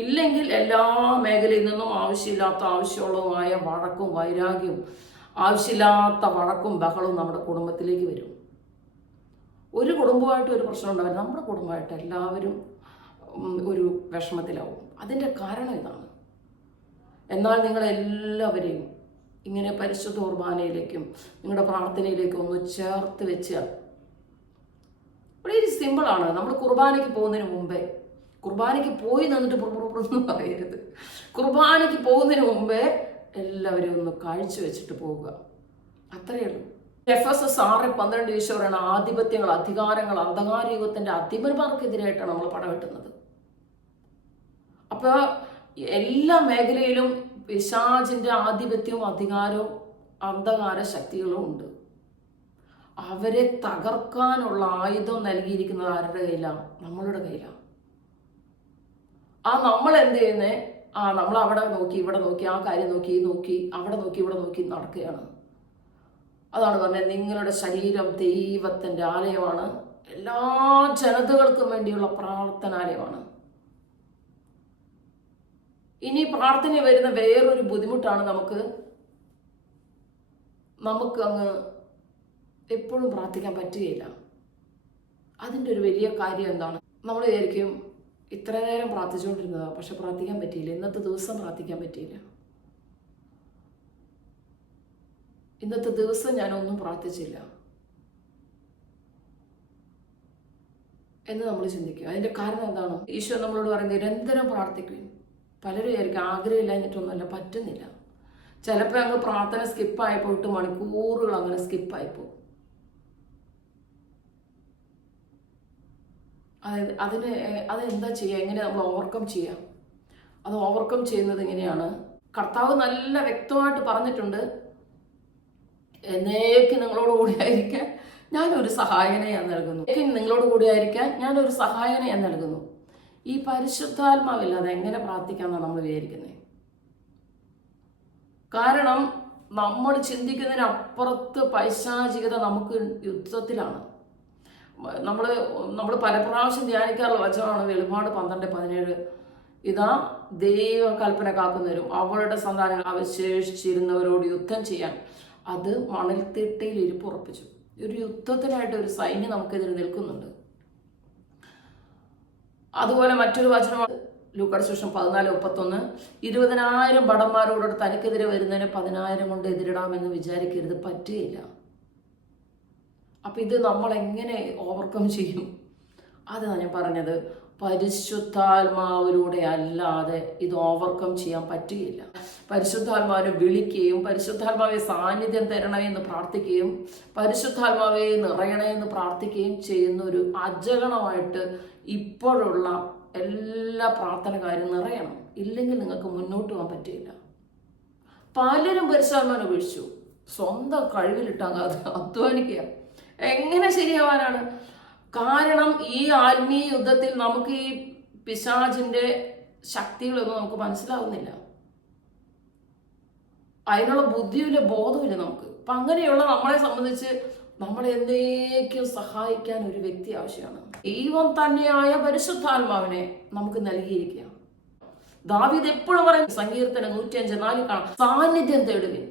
ഇല്ലെങ്കിൽ എല്ലാ മേഖലയിൽ നിന്നും ആവശ്യമില്ലാത്ത ആവശ്യമുള്ളതുമായ വഴക്കും വൈരാഗ്യവും, ആവശ്യമില്ലാത്ത വഴക്കും ബഹളവും നമ്മുടെ കുടുംബത്തിലേക്ക് വരും. ഒരു കുടുംബമായിട്ട് ഒരു പ്രശ്നം ഉണ്ടാവില്ല, നമ്മുടെ കുടുംബമായിട്ട് എല്ലാവരും ഒരു വിഷമത്തിലാവും. അതിൻ്റെ കാരണം ഇതാണ്. എന്നാൽ നിങ്ങളെല്ലാവരെയും ഇങ്ങനെ പരിശുദ്ധ കുർബാനയിലേക്കും നിങ്ങളുടെ പ്രാർത്ഥനയിലേക്കും ഒന്ന് ചേർത്ത് വെച്ച്, വളരെ സിമ്പിളാണ്. നമ്മൾ കുർബാനയ്ക്ക് പോകുന്നതിന് മുമ്പേ, കുർബാനയ്ക്ക് പോയി നിന്നിട്ട് പുറപ്പെടുന്നു പറയരുത്. കുർബാനയ്ക്ക് പോകുന്നതിന് മുമ്പേ എല്ലാവരും ഒന്ന് കാഴ്ചവെച്ചിട്ട് പോവുക, അത്രയേ ഉള്ളൂ. എഫേസസ് 6:12 ഈശോ പറയുന്ന ആധിപത്യങ്ങൾ, അധികാരങ്ങൾ അന്ധകാരയുഗത്തിന്റെ അധിപന്മാർക്കെതിരായിട്ടാണ് നമ്മൾ പടവെട്ടുന്നത്. അപ്പൊ എല്ലാ മേഖലയിലും പിശാചിന്റെ ആധിപത്യവും അധികാരവും അന്ധകാര ശക്തികളും ഉണ്ട്. അവരെ തകർക്കാനുള്ള ആയുധം നൽകിയിരിക്കുന്നത് ആരുടെ കയ്യിലാണ്? നമ്മളുടെ കയ്യിലാണ്. നമ്മൾ എന്ത് ചെയ്യുന്നേ? നമ്മൾ അവിടെ നോക്കി ഇവിടെ നോക്കി, ആ കാര്യം നോക്കി നോക്കി, അവിടെ നോക്കി ഇവിടെ നോക്കി നടക്കുകയാണ്. അതാണ് പറഞ്ഞത്, നിങ്ങളുടെ ശരീരം ദൈവത്തിന്റെ ആലയമാണ്, എല്ലാ ജനതകൾക്കും വേണ്ടിയുള്ള പ്രാർത്ഥനാലയമാണ്. ഇനി പ്രാർത്ഥന വരുന്ന വേറൊരു ബുദ്ധിമുട്ടാണ്, നമുക്ക് അങ്ങ് എപ്പോഴും പ്രാർത്ഥിക്കാൻ പറ്റുകയില്ല. അതിൻ്റെ ഒരു വലിയ കാര്യം എന്താണ്? നമ്മൾ വിചാരിക്കും ഇത്ര നേരം പ്രാർത്ഥിച്ചുകൊണ്ടിരുന്നതാണ്, പക്ഷെ പ്രാർത്ഥിക്കാൻ പറ്റിയില്ല, ഇന്നത്തെ ദിവസം പ്രാർത്ഥിക്കാൻ പറ്റിയില്ല, ഇന്നത്തെ ദിവസം ഞാനൊന്നും പ്രാർത്ഥിച്ചില്ല എന്ന് നമ്മൾ ചിന്തിക്കുക. അതിൻ്റെ കാരണം എന്താണ്? ഈശോ നമ്മളോട് പറയുന്നത് നിരന്തരം പ്രാർത്ഥിക്കും. പലരും വിചാരിക്കും ആഗ്രഹമില്ലാഞ്ഞിട്ടൊന്നുമല്ല, പറ്റുന്നില്ല. ചിലപ്പോൾ അങ്ങ് പ്രാർത്ഥന സ്കിപ്പായി പോയിട്ട് മണിക്കൂറുകൾ അങ്ങനെ സ്കിപ്പായിപ്പോ. അതെന്താ ചെയ്യുക? എങ്ങനെ നമ്മൾ ഓവർകം ചെയ്യാം? അത് ഓവർകം ചെയ്യുന്നത് എങ്ങനെയാണ്? കർത്താവ് നല്ല വ്യക്തമായിട്ട് പറഞ്ഞിട്ടുണ്ട്. എന്നേക്കും നിങ്ങളോട് കൂടി ആയിരിക്കാൻ ഞാനൊരു സഹായനെ ഞാൻ നൽകുന്നു. നിങ്ങളോട് കൂടി ആയിരിക്കാൻ ഞാനൊരു സഹായനെ ഞാൻ നൽകുന്നു. ഈ പരിശുദ്ധാത്മാവില്ലാതെ എങ്ങനെ പ്രാർത്ഥിക്കാമെന്നാണ് നമ്മൾ വിചാരിക്കുന്നത്. കാരണം നമ്മൾ ചിന്തിക്കുന്നതിനപ്പുറത്ത് പൈശാചികത നമുക്ക് യുദ്ധത്തിലാണ്. നമ്മൾ പലപ്രാവശ്യം ധ്യാനിക്കാറുള്ള വചനമാണ് വെളിപാട് 12:17. ഇതാ ദൈവ കൽപ്പന കാക്കുന്നവരും അവളുടെ സന്താനങ്ങൾ അവശേഷിച്ചിരുന്നവരോട് യുദ്ധം ചെയ്യാൻ അത് മണൽത്തിട്ടയിൽ ഇരിപ്പുറപ്പിച്ചു. ഒരു യുദ്ധത്തിനായിട്ട് ഒരു സൈന്യം നമുക്കെതിരെ നിൽക്കുന്നുണ്ട്. അതുപോലെ മറ്റൊരു വചനമാണ് ലൂക്കായുടെ സുവിശേഷം 14:31. 20,000 ഭടന്മാരോട് തനിക്കെതിരെ വരുന്നതിന് 10,000 കൊണ്ട് എതിരിടാമെന്ന് വിചാരിക്കരുത്, പറ്റുകയില്ല. അപ്പൊ ഇത് നമ്മൾ എങ്ങനെ ഓവർകം ചെയ്യും? അതാണ് ഞാൻ പറഞ്ഞത്. പരിശുദ്ധാത്മാവിലൂടെ അല്ലാതെ ഇത് ഓവർകം ചെയ്യാൻ പറ്റുകയില്ല. പരിശുദ്ധാത്മാവിനെ വിളിക്കുകയും പരിശുദ്ധാത്മാവെ സാന്നിധ്യം തരണേ എന്ന് പ്രാർത്ഥിക്കുകയും പരിശുദ്ധാത്മാവെ നിറയണേ എന്ന് പ്രാർത്ഥിക്കുകയും ചെയ്യുന്ന ഒരു അജഗണമായിട്ട് ഇപ്പോഴുള്ള എല്ലാ പ്രാർത്ഥനക്കാരും നിറയണം. ഇല്ലെങ്കിൽ നിങ്ങൾക്ക് മുന്നോട്ട് പോകാൻ പറ്റില്ല. പലരും പരിശുദ്ധാത്മാവിനെ ഉപേക്ഷിച്ചു, സ്വന്തം കഴിവിലിട്ടാൽ അധ്വാനിക്കുക. എങ്ങനെ ശരിയാവാനാണ്? കാരണം ഈ ആത്മീയ യുദ്ധത്തിൽ നമുക്ക് ഈ പിശാചിന്റെ ശക്തികളൊന്നും നമുക്ക് മനസ്സിലാവുന്നില്ല. അതിനുള്ള ബുദ്ധിയില്ല, ബോധമില്ല നമുക്ക്. അപ്പൊ അങ്ങനെയുള്ള നമ്മളെ സംബന്ധിച്ച് നമ്മളെ എന്നേക്കും സഹായിക്കാൻ ഒരു വ്യക്തി ആവശ്യമാണ്. ദൈവം തന്നെയായ പരിശുദ്ധാത്മാവിനെ നമുക്ക് നൽകിയിരിക്കുക. ദാവീദ് എപ്പോഴും പറയും, സങ്കീർത്തനം 105:4 കാണാം, സാന്നിധ്യം തേടുവിൻ.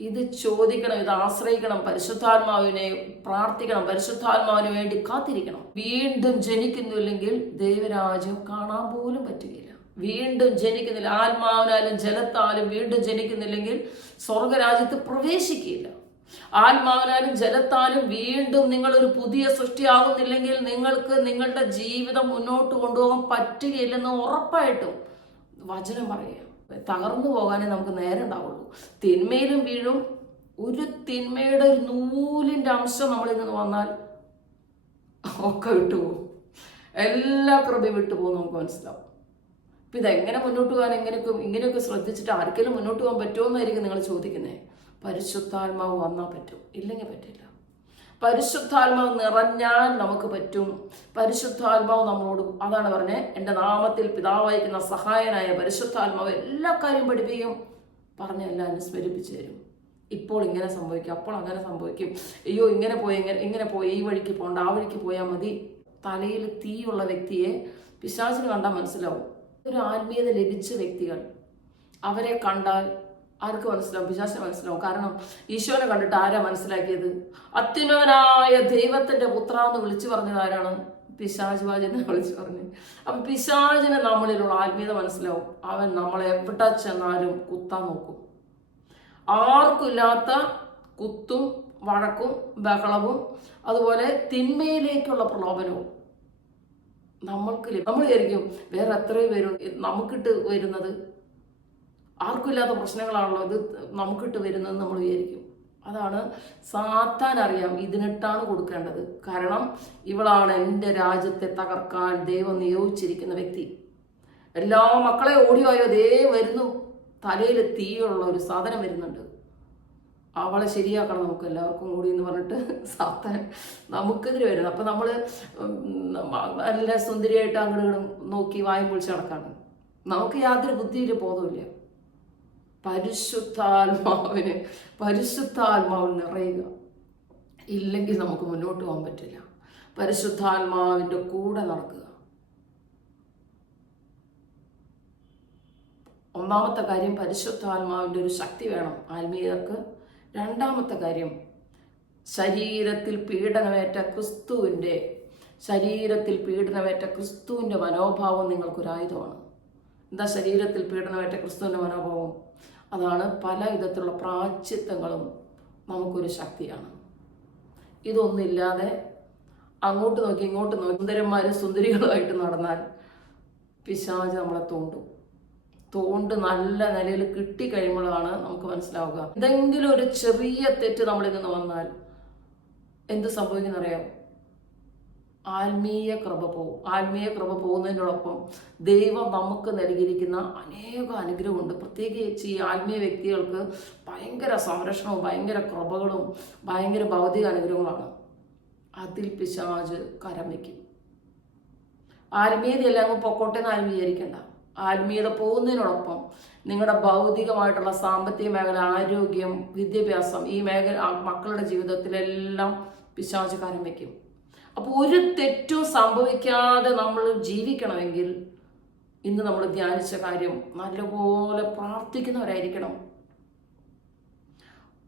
ഇത് ചോദിക്കണം, ഇത് ആശ്രയിക്കണം, പരിശുദ്ധാത്മാവിനെ പ്രാർത്ഥിക്കണം, പരിശുദ്ധാത്മാവിന് വേണ്ടി കാത്തിരിക്കണം. വീണ്ടും ജനിക്കുന്നില്ലെങ്കിൽ ദൈവരാജ്യം കാണാൻ പോലും പറ്റുകയില്ല. വീണ്ടും ജനിക്കുന്നില്ല, ആത്മാവിനാലും ജലത്താലും വീണ്ടും ജനിക്കുന്നില്ലെങ്കിൽ സ്വർഗരാജ്യത്ത് പ്രവേശിക്കില്ല. ആത്മാവിനാലും ജലത്താലും വീണ്ടും നിങ്ങളൊരു പുതിയ സൃഷ്ടിയാകുന്നില്ലെങ്കിൽ നിങ്ങൾക്ക് നിങ്ങളുടെ ജീവിതം മുന്നോട്ട് കൊണ്ടുപോകാൻ പറ്റുകയില്ലെന്ന് ഉറപ്പായിട്ടും വചനം പറയുക. തകർന്നു പോകാനേ നമുക്ക് നേരം ഉണ്ടാവുള്ളൂ. തിന്മയിലും വീഴും. ഒരു തിന്മയുടെ ഒരു നൂലിന്റെ അംശം നമ്മളിൽ നിന്ന് വന്നാൽ ഒക്കെ വിട്ടുപോകും. എല്ലാ കൃപയും വിട്ടുപോകും, നമുക്ക് മനസ്സിലാവും. അപ്പൊ ഇതെങ്ങനെ മുന്നോട്ട് പോകാൻ ഇങ്ങനെയൊക്കെ ശ്രദ്ധിച്ചിട്ട് ആർക്കെങ്കിലും മുന്നോട്ട് പോകാൻ പറ്റുമോ എന്നായിരിക്കും നിങ്ങൾ ചോദിക്കുന്നത്. പരിശുദ്ധാത്മാവ് വന്നാൽ പറ്റും, ഇല്ലെങ്കിൽ പറ്റില്ല. പരിശുദ്ധാത്മാവ് നിറഞ്ഞാൽ നമുക്ക് പറ്റും. പരിശുദ്ധാത്മാവ് നമ്മളോട് അതാണ് പറഞ്ഞത്, എൻ്റെ നാമത്തിൽ പിതാവായിരിക്കുന്ന സഹായനായ പരിശുദ്ധാത്മാവ് എല്ലാ കാര്യം പഠിപ്പിക്കും, പറഞ്ഞ എല്ലാം അനുസ്മരിപ്പിച്ചു തരും. ഇപ്പോൾ ഇങ്ങനെ സംഭവിക്കും, അപ്പോൾ അങ്ങനെ സംഭവിക്കും, അയ്യോ ഇങ്ങനെ പോയി ഈ വഴിക്ക് പോകണ്ട, ആ വഴിക്ക് പോയാൽ മതി. തലയിൽ തീയുള്ള വ്യക്തിയെ പിശാചിന് കണ്ടാൽ മനസ്സിലാവും. ഒരു ആത്മീയത ലഭിച്ച വ്യക്തികൾ, അവരെ കണ്ടാൽ ആർക്ക് മനസ്സിലാവും? പിശാചിന് മനസ്സിലാവും. കാരണം ഈശോനെ കണ്ടിട്ട് ആരാ മനസ്സിലാക്കിയത്? അത്യുന്നതനായ ദൈവത്തിന്റെ പുത്ര എന്ന് വിളിച്ചു പറഞ്ഞത് ആരാണ്? പിശാചുവാചനെ വിളിച്ചു പറഞ്ഞു. അപ്പൊ പിശാചിന് നമ്മളിലുള്ള ആത്മീയത മനസ്സിലാവും. അവൻ നമ്മളെ എവിടെ ചെന്നാലും കുത്താൻ നോക്കും. ആർക്കില്ലാത്ത കുത്തും വഴക്കും ബഹളവും അതുപോലെ തിന്മയിലേക്കുള്ള പ്രലോഭനവും നമ്മൾ വിചാരിക്കും വേറെ എത്രയോ പേരുണ്ട് നമുക്കിട്ട് വരുന്നത്. ആർക്കും ഇല്ലാത്ത പ്രശ്നങ്ങളാണല്ലോ ഇത് നമുക്കിട്ട് വരുന്നത് നമ്മൾ വിചാരിക്കും. അതാണ് സാത്താൻ അറിയാം ഇതിനിട്ടാണ് കൊടുക്കേണ്ടത്. കാരണം ഇവളാണ് എൻ്റെ രാജ്യത്തെ തകർക്കാൻ ദൈവം നിയോഗിച്ചിരിക്കുന്ന വ്യക്തി. എല്ലാ മക്കളെ ഓടിയോയോ ദേ വരുന്നു, തലയിൽ തീയുള്ള ഒരു സാധനം വരുന്നുണ്ട്, അവളെ ശരിയാക്കണം നമുക്ക് എല്ലാവർക്കും കൂടി എന്ന് പറഞ്ഞിട്ട് സാത്താൻ നമുക്കെതിരെ വരുന്നത്. അപ്പം നമ്മൾ നല്ല സുന്ദരിയായിട്ട് അങ്ങോട്ട് നോക്കി വായും പൊളിച്ച് നടക്കാണ്. നമുക്ക് യാതൊരു ബുദ്ധിയില്ല, ബോധമില്ല. പരിശുദ്ധാത്മാവിൽ നിറയുക, ഇല്ലെങ്കിൽ നമുക്ക് മുന്നോട്ട് പോകാൻ പറ്റില്ല. പരിശുദ്ധാത്മാവിൻ്റെ കൂടെ നടക്കുക. ഒന്നാമത്തെ കാര്യം പരിശുദ്ധാത്മാവിൻ്റെ ഒരു ശക്തി വേണം ആത്മീയർക്ക്. രണ്ടാമത്തെ കാര്യം ശരീരത്തിൽ പീഡനമേറ്റ ക്രിസ്തുവിൻ്റെ മനോഭാവം നിങ്ങൾക്കൊരായുധമാണ്. എന്താ ശരീരത്തിൽ പീഡനമേറ്റ ക്രിസ്തുവിൻ്റെ മനോഭാവം? അതാണ് പല വിധത്തിലുള്ള പ്രായശ്ചിത്തങ്ങളും നമുക്കൊരു ശക്തിയാണ്. ഇതൊന്നില്ലാതെ അങ്ങോട്ട് നോക്കി ഇങ്ങോട്ട് നോക്കി സുന്ദരന്മാരും സുന്ദരികളുമായിട്ട് നടന്നാൽ പിശാച് നമ്മളെ തോണ്ട് നല്ല നിലയിൽ കിട്ടിക്കഴിയുമ്പോഴാണ് നമുക്ക് മനസ്സിലാവുക. എന്തെങ്കിലും ഒരു ചെറിയ തെറ്റ് നമ്മളിൽ നിന്ന് വന്നാൽ എന്ത് സംഭവിക്കുന്നറിയാം? ആത്മീയ കൃപ പോകും. ആത്മീയ കൃപ പോകുന്നതിനോടൊപ്പം ദൈവം നമുക്ക് നൽകിയിരിക്കുന്ന അനേക അനുഗ്രഹമുണ്ട്. പ്രത്യേകിച്ച് ഈ ആത്മീയ വ്യക്തികൾക്ക് ഭയങ്കര സംരക്ഷണവും ഭയങ്കര കൃപകളും ഭയങ്കര ഭൗതിക അനുഗ്രഹങ്ങളാണ്. അതിൽ പിശാച് കരം വയ്ക്കും. ആത്മീയതയെല്ലാം അങ്ങ് പൊക്കോട്ടെ എന്ന് ആരും വിചാരിക്കണ്ട. ആത്മീയത പോകുന്നതിനോടൊപ്പം നിങ്ങളുടെ ഭൗതികമായിട്ടുള്ള സാമ്പത്തിക മേഖല, ആരോഗ്യം, വിദ്യാഭ്യാസം, ഈ മേഖല മക്കളുടെ ജീവിതത്തിലെല്ലാം പിശാച് കരം വയ്ക്കും. അപ്പോൾ ഒരു തെറ്റും സംഭവിക്കാതെ നമ്മൾ ജീവിക്കണമെങ്കിൽ ഇന്ന് നമ്മൾ ധ്യാനിച്ച കാര്യം നല്ലപോലെ പ്രാർത്ഥിക്കുന്നവരായിരിക്കണം.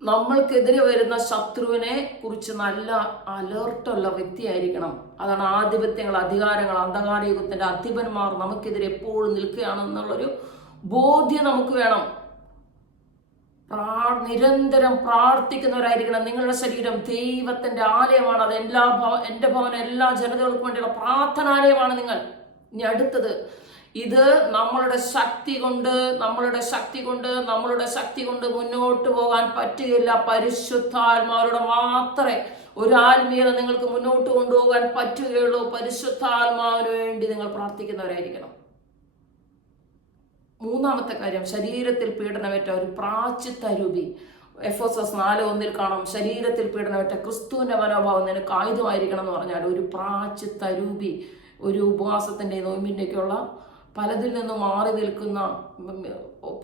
നമ്മൾക്കെതിരെ വരുന്ന ശത്രുവിനെ കുറിച്ച് നല്ല അലേർട്ടുള്ള വ്യക്തിയായിരിക്കണം. അതാണ് ആധിപത്യങ്ങൾ, അധികാരങ്ങൾ, അന്ധകാര യുഗത്തിന്റെ അധിപന്മാർ നമുക്കെതിരെ എപ്പോഴും നിൽക്കുകയാണെന്നുള്ളൊരു ബോധ്യം നമുക്ക് വേണം. നിരന്തരം പ്രാർത്ഥിക്കുന്നവരായിരിക്കണം. നിങ്ങളുടെ ശരീരം ദൈവത്തിന്റെ ആലയമാണ്. അത് എൻ്റെ ഭവനം എല്ലാ ജനതകൾക്കും വേണ്ടിയുള്ള പ്രാർത്ഥനാലയമാണ് നിങ്ങൾ. ഇനി അടുത്തത്, ഇത് നമ്മളുടെ ശക്തി കൊണ്ട് മുന്നോട്ട് പോകാൻ പറ്റുകയില്ല. പരിശുദ്ധാത്മാവോടെ മാത്രമേ ഒരു ആത്മീയത നിങ്ങൾക്ക് മുന്നോട്ട് കൊണ്ടുപോകാൻ പറ്റുകയുള്ളൂ. പരിശുദ്ധാത്മാവിന് വേണ്ടി നിങ്ങൾ പ്രാർത്ഥിക്കുന്നവരായിരിക്കണം. മൂന്നാമത്തെ കാര്യം, ശരീരത്തിൽ പീഡനമേറ്റ ഒരു പ്രായശ്ചിത്തരൂപി. എഫെസോസ് 4:1 കാണാം, ശരീരത്തിൽ പീഡനമേറ്റ ക്രിസ്തുവിന്റെ മനോഭാവം നിനക്ക് ആയുധമായിരിക്കണം എന്ന് പറഞ്ഞാൽ ഒരു പ്രായശ്ചിത്തരൂപി, ഒരു ഉപവാസത്തിന്റെ നോയമ്പിന്റെയൊക്കെയുള്ള പലതിൽ നിന്നും മാറി നിൽക്കുന്ന,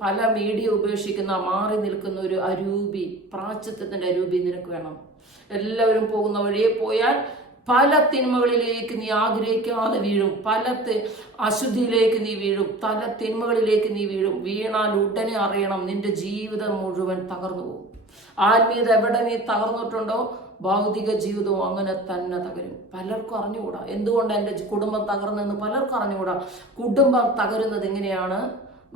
പല മീഡിയ ഉപേക്ഷിക്കുന്ന, മാറി നിൽക്കുന്ന ഒരു അരൂപി, പ്രായശ്ചിത്തത്തിന്റെ അരൂപി നിനക്ക് വേണം. എല്ലാവരും പോകുന്ന വഴിയെ പോയാൽ പല തിന്മകളിലേക്ക് നീ ആഗ്രഹിക്കാതെ വീഴും. അശുദ്ധിയിലേക്ക് നീ വീഴും. തിന്മകളിലേക്ക് നീ വീഴും. വീണാൽ ഉടനെ അറിയണം, നിന്റെ ജീവിതം മുഴുവൻ തകർന്നു പോകും. ആത്മീയത എവിടെ നീ തകർന്നിട്ടുണ്ടോ ഭൗതിക ജീവിതവും അങ്ങനെ തന്നെ തകരും. പലർക്കും അറിഞ്ഞുകൂടാ എന്തുകൊണ്ട് എൻ്റെ കുടുംബം തകർന്നെന്ന്. പലർക്കും അറിഞ്ഞുകൂടാ കുടുംബം തകരുന്നത് എങ്ങനെയാണ്,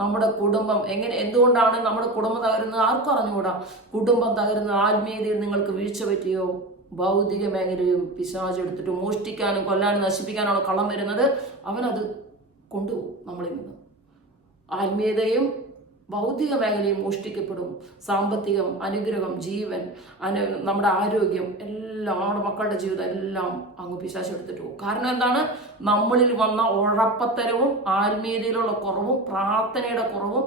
നമ്മുടെ കുടുംബം എന്തുകൊണ്ടാണ് നമ്മുടെ കുടുംബം തകരുന്നത് ആർക്കും അറിഞ്ഞുകൂടാ. കുടുംബം തകരുന്ന ആത്മീയതയിൽ നിങ്ങൾക്ക് വീഴ്ച പറ്റിയോ, ഭൗതിക മേഖലയും പിശാച് എടുത്തിട്ട് മോഷ്ടിക്കാനും കൊല്ലാനും നശിപ്പിക്കാനാണോ കള്ളം വരുന്നത്, അവനത് കൊണ്ടുപോകും നമ്മളിൽ നിന്ന്. ആത്മീയതയും ഭൗതിക മേഖലയും മോഷ്ടിക്കപ്പെടും. സാമ്പത്തികം, അനുഗ്രഹം, ജീവൻ, നമ്മുടെ ആരോഗ്യം എല്ലാം, നമ്മുടെ മക്കളുടെ ജീവിതം എല്ലാം അങ്ങ് പിശാച് എടുത്തിട്ട് പോകും. കാരണം എന്താണ്? നമ്മളിൽ വന്ന ഉഴപ്പത്തരവും ആത്മീയതയിലുള്ള കുറവും പ്രാർത്ഥനയുടെ കുറവും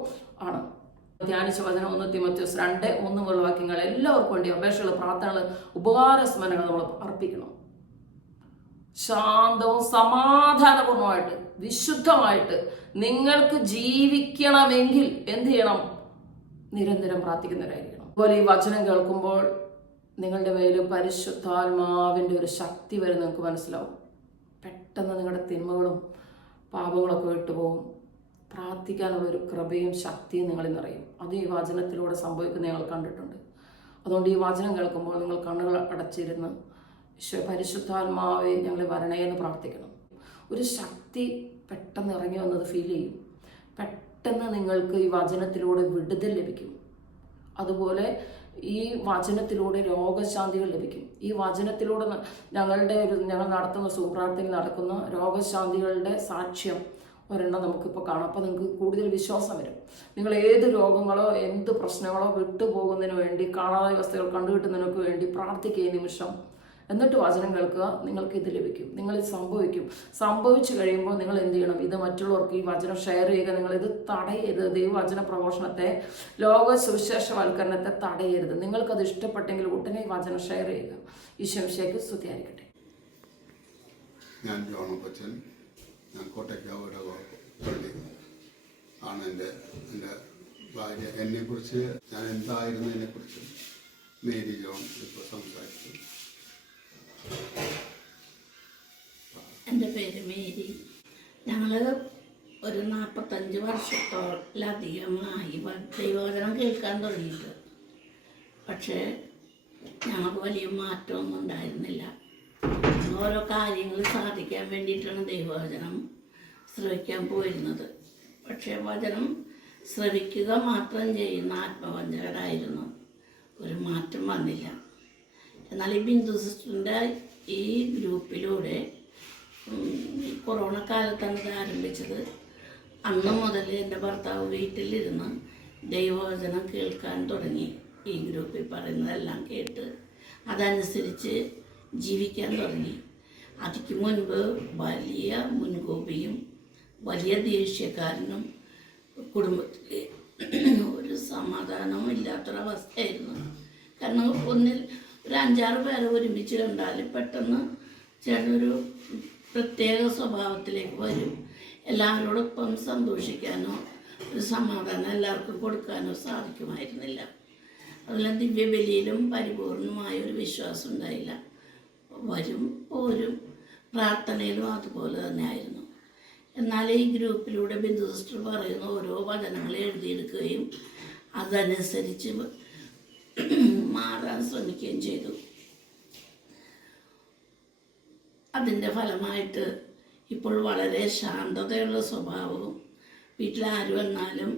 ആണ്. ധ്യാനിച്ച വചനം 1 തീമോഥെയോസ് 2:1 മുതലുള്ള വാക്യങ്ങൾ എല്ലാവർക്കും വേണ്ടി അപേക്ഷകൾ, പ്രാർത്ഥനകൾ, ഉപകാരസ്മരണകൾ നമ്മൾ അർപ്പിക്കണം. ശാന്തവും സമാധാനപൂർണമായിട്ട് വിശുദ്ധമായിട്ട് നിങ്ങൾക്ക് ജീവിക്കണമെങ്കിൽ എന്ത് ചെയ്യണം? നിരന്തരം പ്രാർത്ഥിക്കുന്നവരായിരിക്കണം. അതുപോലെ ഈ വചനം കേൾക്കുമ്പോൾ നിങ്ങളുടെ മേലും പരിശുദ്ധാത്മാവിൻ്റെ ഒരു ശക്തി വരെ നിങ്ങൾക്ക് മനസ്സിലാവും. പെട്ടെന്ന് നിങ്ങളുടെ തിന്മകളും പാപങ്ങളൊക്കെ വിട്ടുപോകും. പ്രാർത്ഥിക്കാനുള്ളൊരു കൃപയും ശക്തിയും നിങ്ങളിൽ നിറയും. അത് ഈ വചനത്തിലൂടെ സംഭവിക്കുന്ന ഞങ്ങൾ കണ്ടിട്ടുണ്ട്. അതുകൊണ്ട് ഈ വചനം കേൾക്കുമ്പോൾ നിങ്ങൾ കണ്ണുകൾ അടച്ചിരുന്ന് പരിശുദ്ധാത്മാവെ ഞങ്ങൾ വരണേ എന്ന് പ്രാർത്ഥിക്കണം. ഒരു ശക്തി പെട്ടെന്ന് ഇറങ്ങി വന്നത് ഫീൽ ചെയ്യും. പെട്ടെന്ന് നിങ്ങൾക്ക് ഈ വചനത്തിലൂടെ വിടുതൽ ലഭിക്കും. അതുപോലെ ഈ വചനത്തിലൂടെ രോഗശാന്തികൾ ലഭിക്കും. ഈ വചനത്തിലൂടെ ഞങ്ങൾ നടത്തുന്ന സൂപ്രാർത്ഥനയിൽ നടക്കുന്ന രോഗശാന്തികളുടെ സാക്ഷ്യം ഒരെണ്ണം നമുക്കിപ്പോൾ കാണാം. അപ്പോൾ നിങ്ങൾക്ക് കൂടുതൽ വിശ്വാസം വരും. നിങ്ങൾ ഏത് രോഗങ്ങളോ എന്ത് പ്രശ്നങ്ങളോ വിട്ടുപോകുന്നതിന് വേണ്ടി, കാണാതെ അവസ്ഥകൾ കണ്ടുകിട്ടുന്നതിനൊക്കെ വേണ്ടി പ്രാർത്ഥിക്കുക ഈ നിമിഷം. എന്നിട്ട് വചനം കേൾക്കുക. നിങ്ങൾക്ക് ഇത് ലഭിക്കും. നിങ്ങളിത് സംഭവിച്ചു കഴിയുമ്പോൾ നിങ്ങൾ എന്ത് ചെയ്യണം? ഇത് മറ്റുള്ളവർക്ക് ഈ വചനം ഷെയർ ചെയ്യുക. നിങ്ങളിത് തടയരുത്. ദൈവവചന പ്രഘോഷണത്തെ, ലോക സുവിശേഷവൽക്കരണത്തെ തടയരുത്. നിങ്ങൾക്കത് ഇഷ്ടപ്പെട്ടെങ്കിൽ ഉടനെ ഈ വചനം ഷെയർ ചെയ്യുക. ഈശോയ്ക്ക് സ്തുതിയായിരിക്കട്ടെ. ഞാൻ ജോണപ്പച്ചൻ, ഞാൻ കോട്ടയ്ക്കാവ് പള്ളി ആണ്. എൻ്റെ ഭാര്യ. എന്നെക്കുറിച്ച് ഞാൻ എന്തായിരുന്നതിനെക്കുറിച്ച് മേരി ജോൺ ഇപ്പോൾ സംസാരിച്ചു. എൻ്റെ പേര് മേരി. ഞങ്ങൾ ഒരു 45 വർഷത്തോളധികമായി ദൈവവചനം കേൾക്കാൻ തുടങ്ങിയിട്ട്. പക്ഷേ ഞങ്ങൾക്ക് വലിയ മാറ്റമൊന്നും ഉണ്ടായിരുന്നില്ല. ഓരോ കാര്യങ്ങൾ സാധിക്കാൻ വേണ്ടിയിട്ടാണ് ദൈവവചനം ശ്രവിക്കാൻ പോയിരുന്നത്. പക്ഷേ വചനം ശ്രവിക്കുക മാത്രം ചെയ്യുന്ന ആത്മവഞ്ചകരായിരുന്നു. ഒരു മാറ്റം വന്നില്ല. എന്നാൽ ഈ ബിന്ദു സിസ്റ്ററിൻ്റെ ഈ ഗ്രൂപ്പിലൂടെ കൊറോണ കാലത്താണ് ഇത് ആരംഭിച്ചത്. അന്ന് മുതൽ എൻ്റെ ഭർത്താവ് വീട്ടിലിരുന്ന് ദൈവവചനം കേൾക്കാൻ തുടങ്ങി. ഈ ഗ്രൂപ്പിൽ പറയുന്നതെല്ലാം കേട്ട് അതനുസരിച്ച് ജീവിക്കാൻ തുടങ്ങി. അതിക്ക് മുൻപ് വലിയ മുൻകോപിയും വലിയ ദേഷ്യക്കാരനും കുടുംബത്തിൽ ഒരു സമാധാനവും ഇല്ലാത്തൊരവസ്ഥയായിരുന്നു. കാരണം ഒരു 5-6 പേരെ ഒരുമിച്ച് കണ്ടാൽ പെട്ടെന്ന് ചേട്ടനൊരു പ്രത്യേക സ്വഭാവത്തിലേക്ക് വരും. എല്ലാവരോടൊപ്പം സന്തോഷിക്കാനോ ഒരു സമാധാനം എല്ലാവർക്കും കൊടുക്കാനോ സാധിക്കുമായിരുന്നില്ല. അതുപോലെ ദിവ്യബലിയിലും പരിപൂർണമായ ഒരു വിശ്വാസം ഉണ്ടായില്ല. വരും പോരും, പ്രാർത്ഥനയിലും അതുപോലെ തന്നെ ആയിരുന്നു. എന്നാൽ ഈ ഗ്രൂപ്പിലൂടെ ബിന്ദു സിസ്റ്റർ പറയുന്ന ഓരോ വചനങ്ങൾ എഴുതിയെടുക്കുകയും അതനുസരിച്ച് മാറാൻ ശ്രമിക്കുകയും ചെയ്തു. അതിൻ്റെ ഫലമായിട്ട് ഇപ്പോൾ വളരെ ശാന്തതയുള്ള സ്വഭാവവും വീട്ടിലാര് വന്നാലും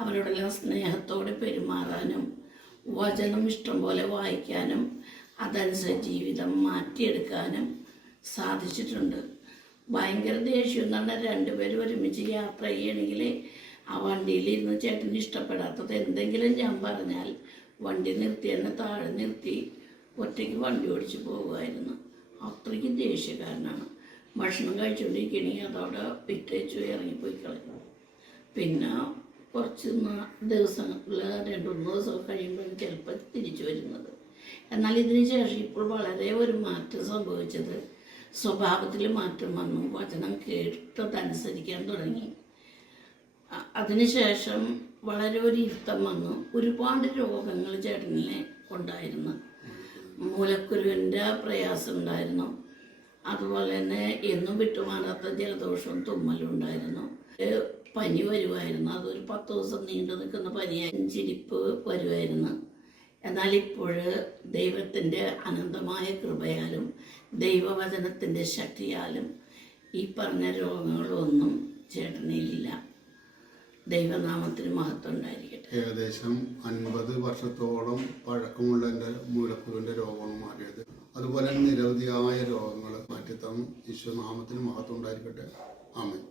അവരോടെല്ലാം സ്നേഹത്തോടെ പെരുമാറാനും വചനം ഇഷ്ടം പോലെ വായിക്കാനും അതനുസരിച്ച് ജീവിതം മാറ്റിയെടുക്കാനും സാധിച്ചിട്ടുണ്ട്. ഭയങ്കര ദേഷ്യം എന്ന് പറഞ്ഞാൽ 2 പേരും ഒരുമിച്ച് യാത്ര ചെയ്യണമെങ്കിൽ ആ വണ്ടിയിലിരുന്ന് ചേട്ടന് ഇഷ്ടപ്പെടാത്തത് എന്തെങ്കിലും ഞാൻ പറഞ്ഞാൽ വണ്ടി നിർത്തി എന്നെ താഴെ നിർത്തി ഒറ്റയ്ക്ക് വണ്ടി ഓടിച്ച് പോകുമായിരുന്നു. അത്രയ്ക്ക് ദേഷ്യക്കാരനാണ്. ഭക്ഷണം കഴിച്ചുകൊണ്ടിരിക്കണമെങ്കിൽ അതവിടെ വിറ്റേച്ചു ഇറങ്ങിപ്പോയി കളയും. പിന്നെ കുറച്ച് ദിവസങ്ങളിൽ 2-3 ദിവസം കഴിയുമ്പോൾ ചിലപ്പോൾ തിരിച്ചു വരുന്നത്. എന്നാൽ ഇതിന് ശേഷം ഇപ്പോൾ വളരെ ഒരു മാറ്റം സംഭവിച്ചത് സ്വഭാവത്തിൽ മാറ്റം വന്നു. വചനം കേട്ടതനുസരിക്കാൻ തുടങ്ങി. അതിനുശേഷം വളരെ ഒരു ഇരുത്തം വന്നു. ഒരുപാട് രോഗങ്ങൾ ചേട്ടനിലെ ഉണ്ടായിരുന്നു. മൂലക്കുരുവിൻ്റെ പ്രയാസം ഉണ്ടായിരുന്നു. അതുപോലെ തന്നെ എന്നും വിട്ടുമാറാത്ത ജലദോഷവും തുമ്മലും ഉണ്ടായിരുന്നു. പനി വരുമായിരുന്നു. അതൊരു 10 ദിവസം നീണ്ടു നിൽക്കുന്ന പനിയായി ചിരിപ്പ് വരുമായിരുന്നു. എന്നാൽ ഇപ്പോൾ ദൈവത്തിൻ്റെ അനന്തമായ കൃപയാലും ദൈവവചനത്തിൻ്റെ ശക്തിയാലും ഈ പറഞ്ഞ രോഗങ്ങളൊന്നും ചേട്ടനിലില്ല. ദൈവനാമത്തിന് മഹത്വം ഉണ്ടായിരിക്കട്ടെ. ഏകദേശം 50 വർഷത്തോളം പഴക്കമുള്ള എൻ്റെ മൂലക്കുരുവിൻ്റെ രോഗമാണ് മാറിയത്. അതുപോലെ നിരവധിയായ രോഗങ്ങൾ മാറ്റിത്തന്നു. ഈശോ നാമത്തിന് മഹത്വം ഉണ്ടായിരിക്കട്ടെ. ആമേൻ.